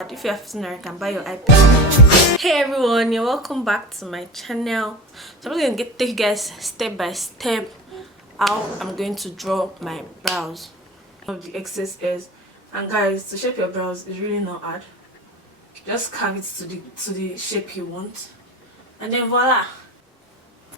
If you have seen, you can buy your iPad. Hey everyone, you're welcome back to my channel. So I'm going to take you guys step by step how I'm going to draw my brows. Of the excess is, and guys, to shape your brows is really not hard. Just carve it to the shape you want, and then voila.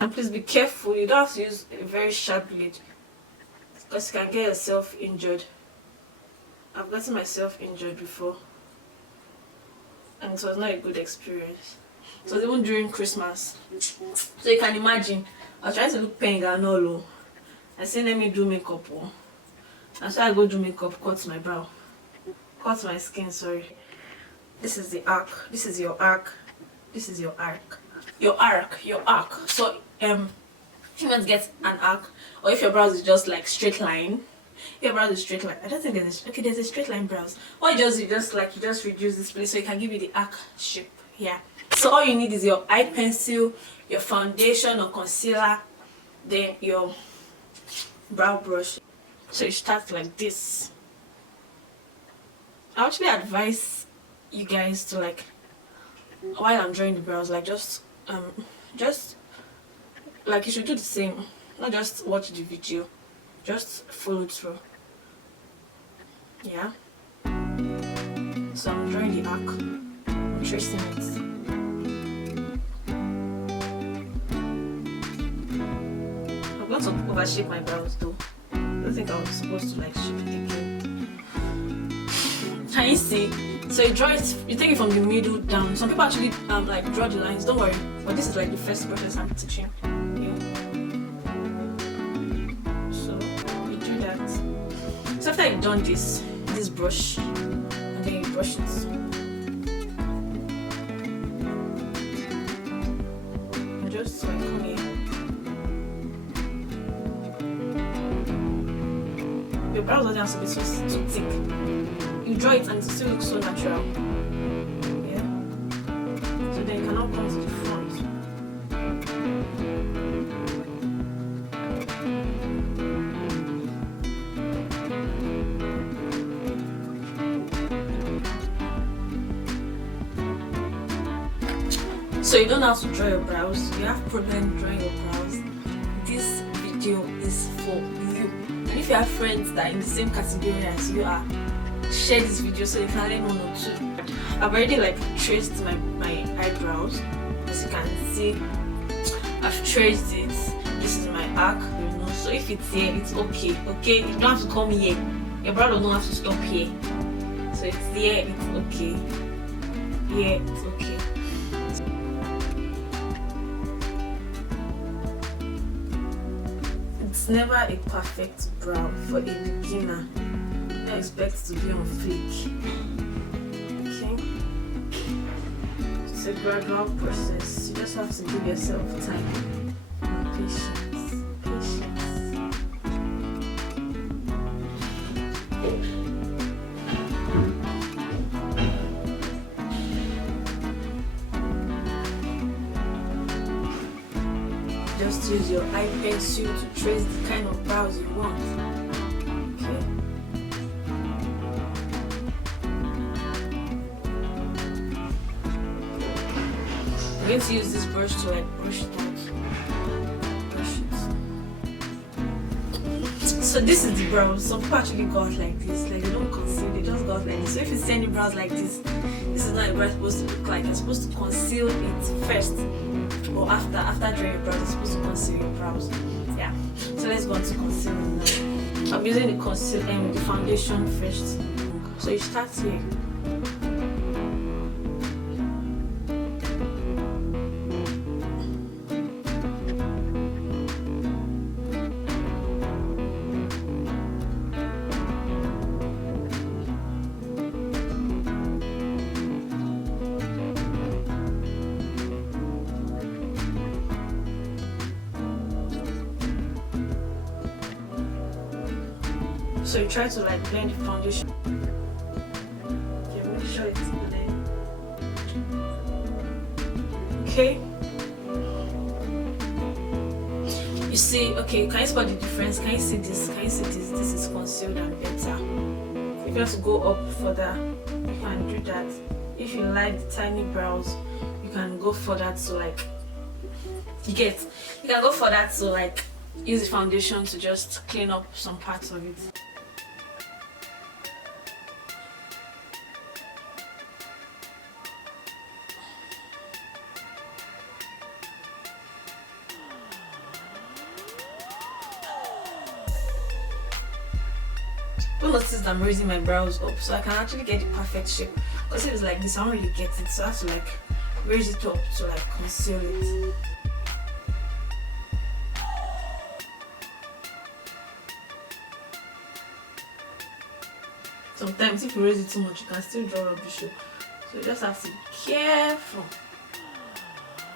And please be careful, you don't have to use a very sharp blade because you can get yourself injured. I've gotten myself injured before and it was not a good experience. It was even during Christmas. So you can imagine, I was trying to look pink and all low. I said let me do makeup. And so I go do makeup, cut my brow. Cut my skin, sorry. This is the arc. This is your arc. This is your arc. Your arc. So if you want to get an arc, or if your brows is just like straight line. Your brows is straight line. I don't think there's a straight line brows. What you just reduce this place so it can give you the arc shape. Yeah. So all you need is your eye pencil, your foundation or concealer, then your brow brush. So you start like this. I actually advise you guys to, like, while I'm drawing the brows, like just like you should do the same. Not just watch the video. Just follow through. Yeah. So I'm drawing the arc. I'm tracing it. I'm going to overshape my brows though. I don't think I was supposed to like shape it again. Can you see? So you draw it, you take it from the middle down. Some people actually like draw the lines, don't worry. But this is like the first process I'm teaching. So after you've done this brush, and then you brush it. And just like come here. Your brows doesn't have to be too thick. You draw it and it still looks so natural. Yeah. So then you can now come to the front. So you don't have to draw your brows. You have problem drawing your brows. This video is for you. And if you have friends that are in the same category as you are, share this video so you can learn one or two. I've already like traced my eyebrows. As you can see, I've traced it. This is my arc, you know. So if it's here, it's okay. Okay, you don't have to come here. Your brow does not have to stop here. So it's here, it's okay. Here, it's okay. It's never a perfect brow for a beginner. I expect to be on fleek. Okay? It's a gradual process. You just have to give yourself time and patience. Just use your eye pencil to trace the kind of brows you want. Okay. I'm going to use this brush to like brush it out. Brush it. So this is the brows. Some people actually go out like this. Like they don't conceal, they just go out like this. So if you see any brows like this is not a brow supposed to look like. You're supposed to conceal it first. Or after drawing your brows, you're supposed to conceal your brows. Yeah. So let's go on to concealing now. I'm using the foundation first. So you start here. So you try to like blend the foundation. Okay, make sure it's blend. Okay. You see, okay, can you spot the difference? Can you see this? Can you see this? This is concealed and better. If you have to go up further, you can can do that. If you like the tiny brows, you can go for that. So like you can go for that. So like use the foundation to just clean up some parts of it. You'll notice that I'm raising my brows up so I can actually get the perfect shape. Because if it's like this, I don't really get it, so I have to like raise it up to like conceal it. Sometimes if you raise it too much, you can still draw rubbish. So you just have to be careful.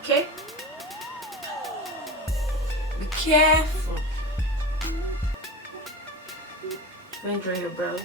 Okay? Be careful when drawing your brows.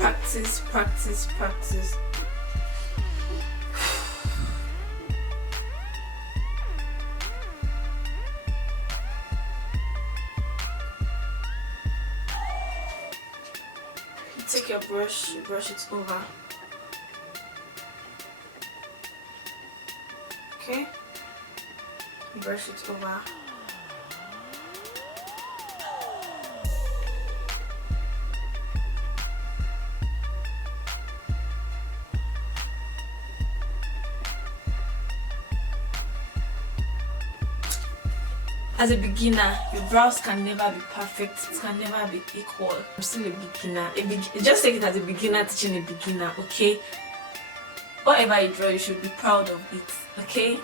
Practice, practice, practice. You take your brush, you brush it over. Okay? You brush it over. As a beginner, your brows can never be perfect. It can never be equal. I'm still a beginner. Just take it as a beginner teaching a beginner, okay? Whatever you draw, you should be proud of it, okay?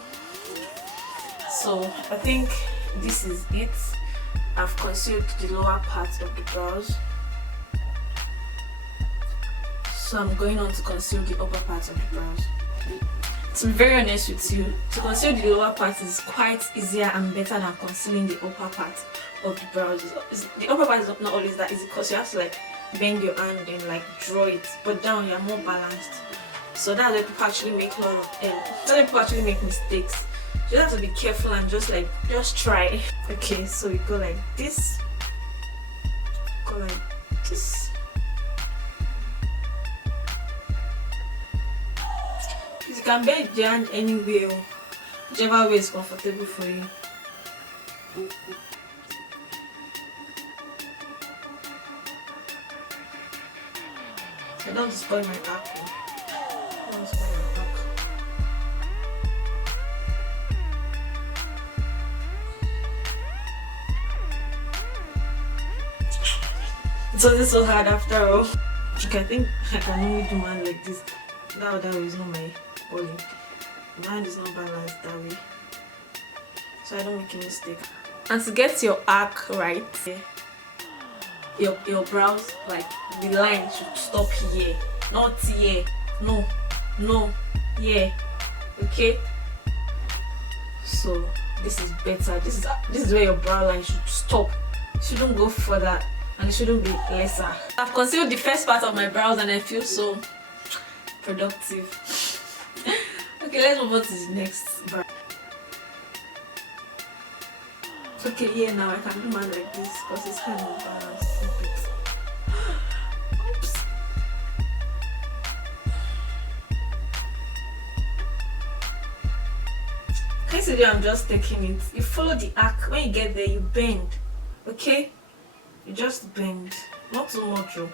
So I think this is it. I've concealed the lower part of the brows. So I'm going on to conceal the upper part of the brows. To be very honest with you, to conceal the lower part is quite easier and better than concealing the upper part of the brows. The upper part is not always that easy because you have to like bend your hand and like draw it, but down you're more balanced. So that's why people actually make a lot of that's why people actually make mistakes. You just have to be careful and just try. Okay, so we go like this, go like this. You can bend your hand anywhere, whichever way is comfortable for you. I don't spoil my back. Don't spoil my back. It wasn't so hard after all. Okay, I think I can only do mine like this. That other way is not my body. Mine is not balanced that way, so I don't make a mistake. And to get your arc right, your brows, like the line should stop here, not here. No, here. Okay. So this is better. This is where your brow line should stop. It shouldn't go further, and it shouldn't be lesser. I've concealed the first part of my brows, and I feel so productive. Okay, let's move on to the next brow. Okay, here now I can do mine like this because it's kind of balanced. Oops. Okay, so I'm just taking it. You follow the arc. When you get there, you bend. Okay, you just bend, not too much, so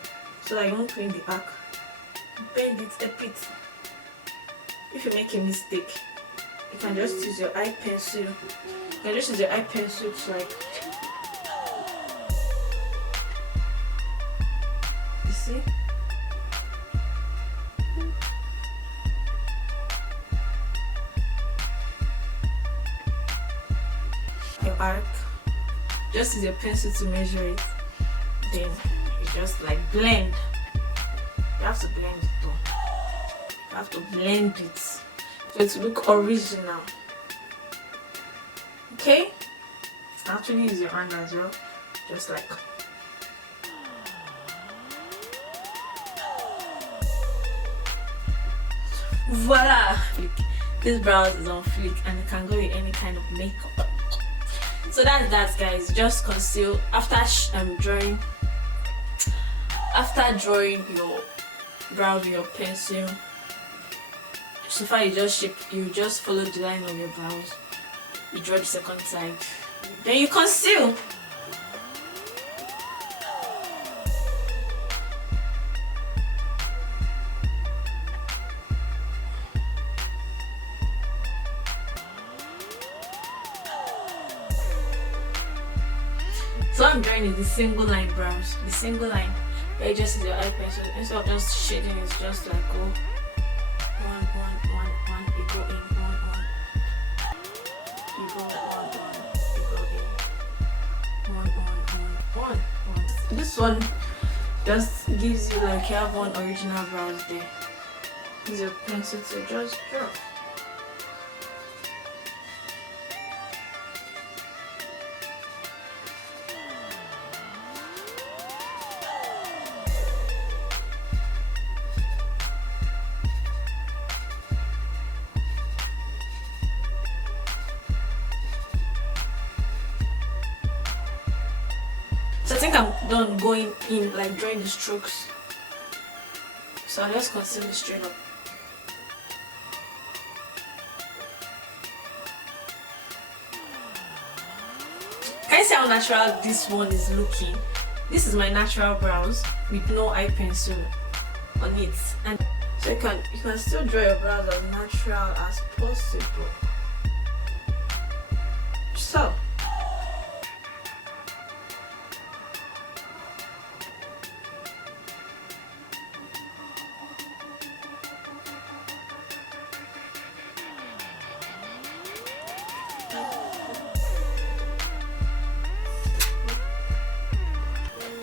that you won't clean the arc. Bend it a bit. If you make a mistake, you can just use your eye pencil. You can just use your eye pencil to like, you see? Your arc. Just use your pencil to measure it. Then you just like blend. You have to blend it though. You have to blend it so it will look original. Okay? Actually use your hand as well. Just like, voila! This brows is on fleek and it can go with any kind of makeup. So that's that, guys. Just conceal after drawing your brows with your pencil. So far you just follow the line of your brows. You draw the second side, then you conceal. So I'm drawing is the single line brows. The single line. Where you just use your eye pencil. Instead of just shading, it's just like go one, you go in, one. You go one, you go in, one. This one just gives you like you have one original brows there. Use your pencil to just draw. So I think I'm done going in, like drawing the strokes. So I'll just conceal it straight up. Can you see how natural this one is looking? This is my natural brows with no eye pencil on it. And so you can still draw your brows as natural as possible.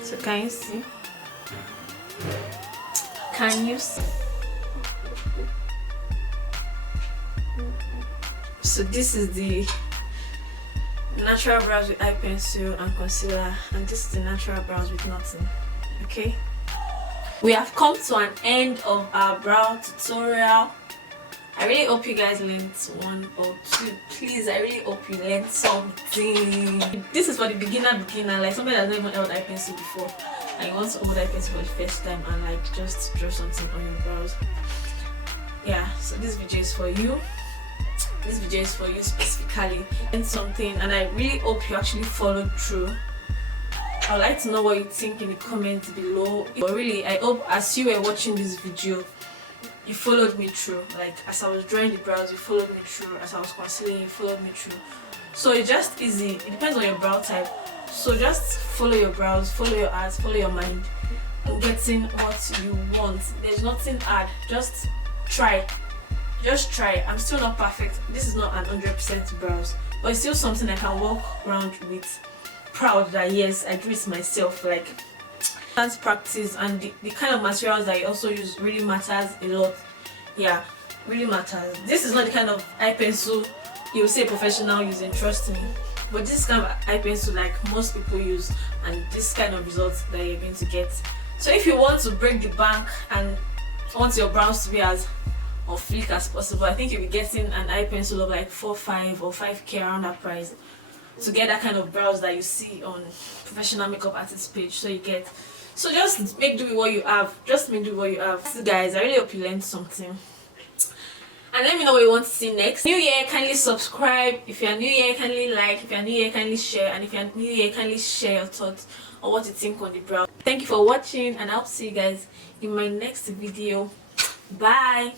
So can you see? Can you see? So this is the natural brows with eye pencil and concealer, and this is the natural brows with nothing. Okay, we have come to an end of our brow tutorial. I really hope you guys learned one or two. Please, I really hope you learned something. This is for the beginner, like somebody that's not even held eye pencil before and you want to hold eye pencil for the first time and like just draw something on your brows. Yeah, so this video is for you. This video is for you specifically. Learn something, and I really hope you actually followed through. I would like to know what you think in the comments below. But really, I hope as you were watching this video, you followed me through. Like as I was drawing the brows, you followed me through. As I was concealing, you followed me through. So it's just easy. It depends on your brow type. So just follow your brows, follow your eyes, follow your mind in getting what you want. There's nothing hard. Just try. Just try. I'm still not perfect. This is not an 100% brows, but it's still something I can walk around with proud that yes, I do it myself. Like that's practice, and the kind of materials that I also use really matters a lot. Yeah, really matters. This is not the kind of eye pencil you'll see a professional using, trust me. But this kind of eye pencil like most people use, and this kind of results that you're going to get. So if you want to break the bank and want your brows to be as on fleek as possible, I think you'll be getting an eye pencil of like 4-5 or 5k around that price to get that kind of brows that you see on professional makeup artist page. So you get, so just make do with what you have. Just make do with what you have. So guys, I really hope you learned something. And let me know what you want to see next. New year, kindly subscribe. If you're new here, kindly like. If you're new here, kindly share. And if you're new here, kindly share your thoughts on what you think on the brow. Thank you for watching, and I'll see you guys in my next video. Bye.